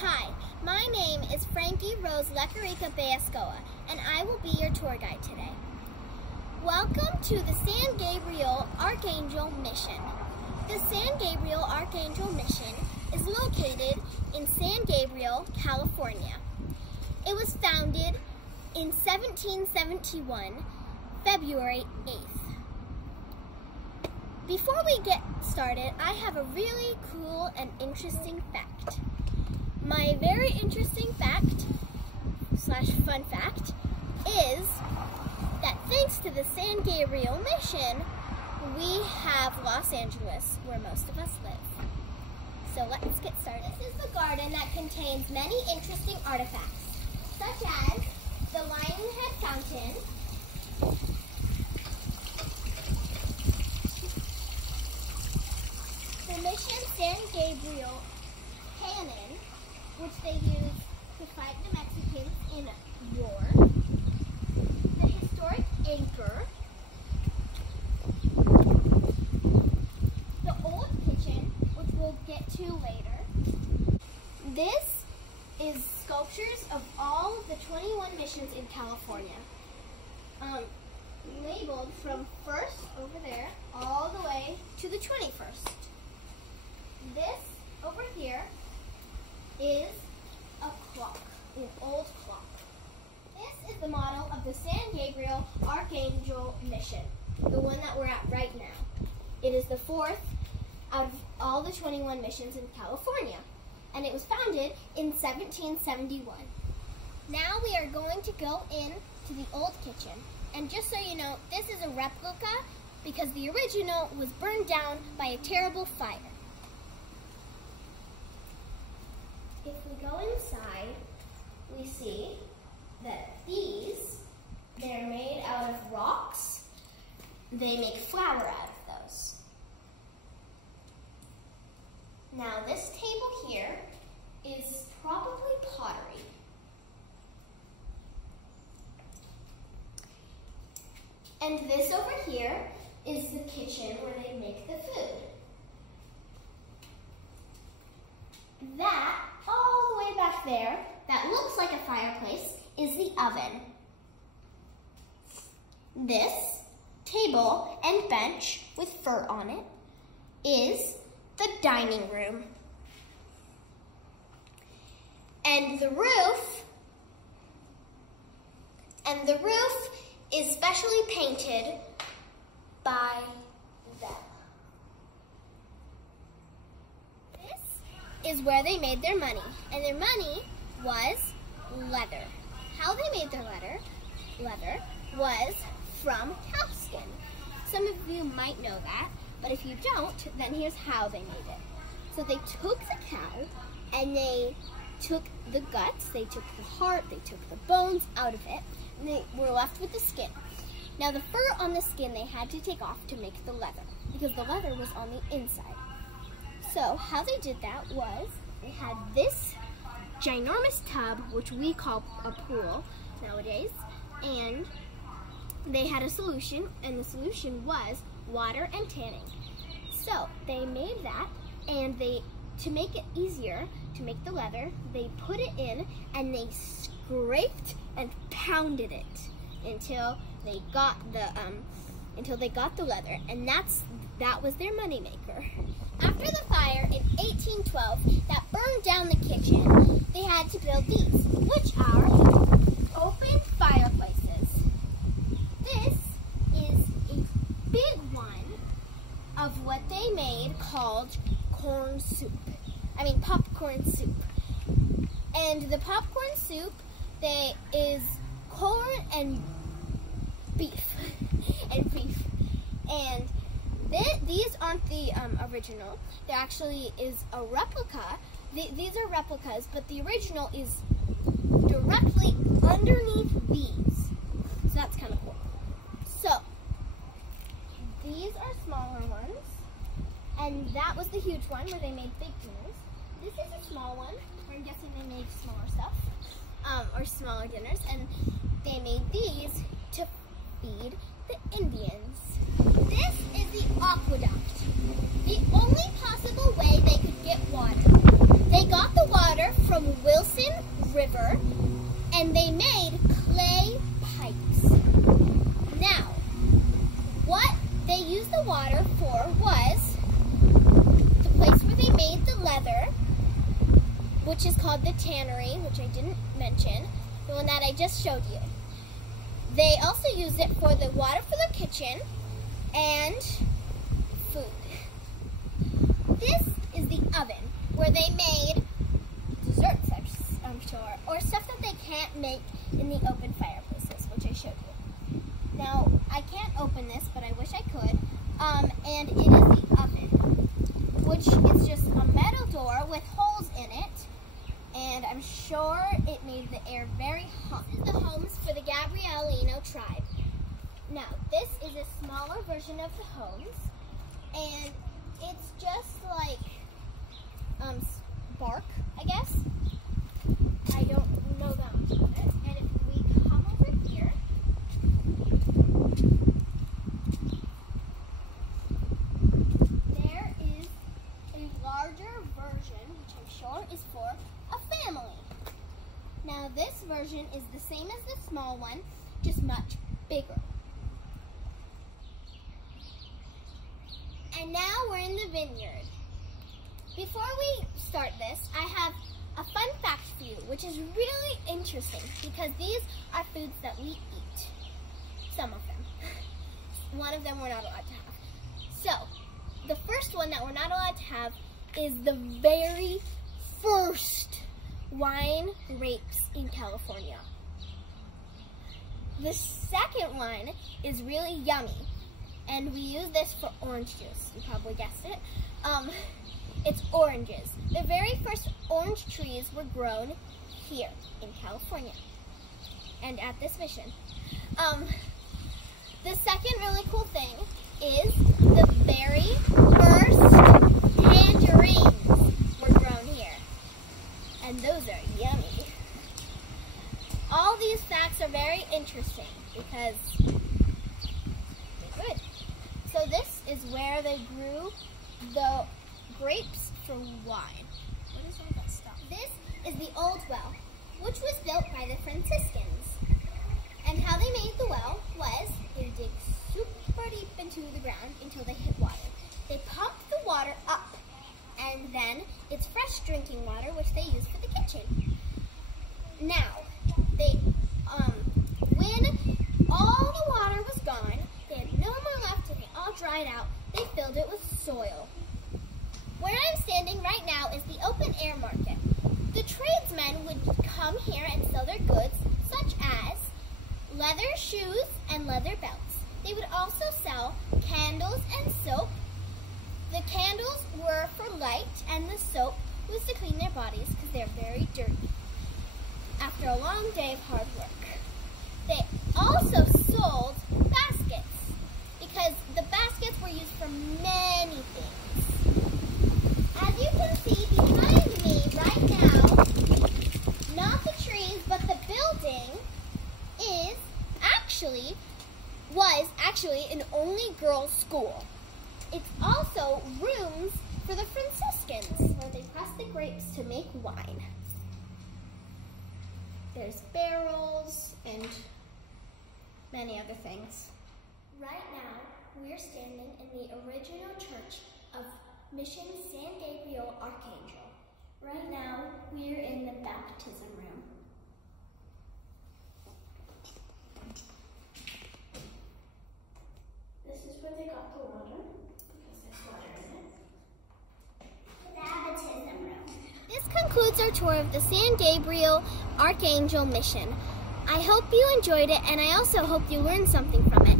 Hi, my name is Frankie Rose Lecarica Bayascoa, and I will be your tour guide today. Welcome to the San Gabriel Archangel Mission. The San Gabriel Archangel Mission is located in San Gabriel, California. It was founded in 1771, February 8th. Before we get started, I have a really cool and interesting fact. My very interesting fact / fun fact is that thanks to the San Gabriel Mission, we have Los Angeles, where most of us live. So let's get started. This is the garden that contains many interesting artifacts, such as the Lion Head Fountain, the Mission San Gabriel cannon, which they used to fight the Mexicans in war, the historic anchor, the old kitchen, which we'll get to later. This is sculptures of all the 21 missions in California, labeled from first over there all the way to the 21st. This over here is a clock, an old clock. This is the model of the San Gabriel Archangel Mission, the one that we're at right now. It is the fourth out of all the 21 missions in California, and it was founded in 1771. Now we are going to go in to the old kitchen, and just so you know, this is a replica because the original was burned down by a terrible fire. If we go inside, we see that they're made out of rocks. They make flour out of those. Now this table here is probably pottery. And this over here is the kitchen where they make the food. That, all the way back there, that looks like a fireplace, is the oven. This table and bench with fur on it is the dining room. And the roof is specially painted by them. This is where they made their money, and their money was leather. How they made their leather was from cow skin. Some of you might know that, but if you don't, then here's how they made it. So they took the cow, and they took the guts, they took the heart, they took the bones out of it, and they were left with the skin. Now the fur on the skin they had to take off to make the leather, because the leather was on the inside. So how they did that was, they had this ginormous tub, which we call a pool nowadays, and they had a solution, and the solution was water and tanning. So they made that, and to make it easier to make the leather, they put it in and they scraped and pounded it until they got the leather, and that was their moneymaker. After the fire in 1812 that burned down the kitchen, they had to build these, which are open fireplaces. This is a big one of what they made called popcorn soup. And the popcorn soup, is corn and beef. And these aren't the original. There actually is a replica. These are replicas, but the original is directly underneath these. So that's kind of cool. So these are smaller ones, and that was the huge one where they made big dinners. This is a small one, where I'm guessing they made smaller stuff, or smaller dinners, and they made these to feed the Indians. This is the aqueduct, the only possible way they could get water. They got the water from which is called the tannery, which I didn't mention, the one that I just showed you. They also use it for the water for the kitchen and food. This is the oven where they made desserts, I'm sure, or stuff that they can't make in the open fireplaces, which I showed you. Now, I can't open this, but I wish I could. And it is the oven, which is just a metal door with holes in it. And I'm sure it made the air very hot. This is the homes for the Gabriel tribe. Now, this is a smaller version of the homes, and it's just like bark, I guess. I don't know that much about it. And if we come over here, there is a larger version, which I'm sure is for a family. Now this version is the same as the small one, just much bigger. And now we're in the vineyard. Before we start this, I have a fun fact for you, which is really interesting because these are foods that we eat. Some of them. One of them we're not allowed to have. So, the first one that we're not allowed to have is the very first wine grapes in California. The second one is really yummy, and we use this for orange juice. You probably guessed it. It's oranges. The very first orange trees were grown here in California and at this mission. The second really cool thing is the very first tangerines were grown here. And those are yummy. All these facts are very interesting because they're good. So this is where they grew the grapes for wine. What is all that stuff? This is the old well, which was built by the Franciscans. And how they made the well was they would dig super deep into the ground until they hit water. They pumped the water up, and then it's fresh drinking water, which they use for the kitchen. Now, when all the water was gone, they had no more left and it all dried out, they filled it with soil. Where I'm standing right now is the open air market. The tradesmen would come here and sell their goods, such as leather shoes and leather belts. They would also sell candles and soap. The candles were for light, and the soap was to clean their bodies because they're very dirty after a long day of hard work. They also sold baskets because the baskets were used for many things. As you can see behind me right now, not the trees, but the building was actually an only girls' school. It's also rooms for the Franciscans, where they press the grapes to make wine. There's barrels and many other things. Right now, we're standing in the original church of Mission San Gabriel Archangel. Right now, we're in the baptism room. This is where they got the water, because there's water in it. The baptism room. This concludes our tour of the San Gabriel Archangel Mission. I hope you enjoyed it, and I also hope you learned something from it.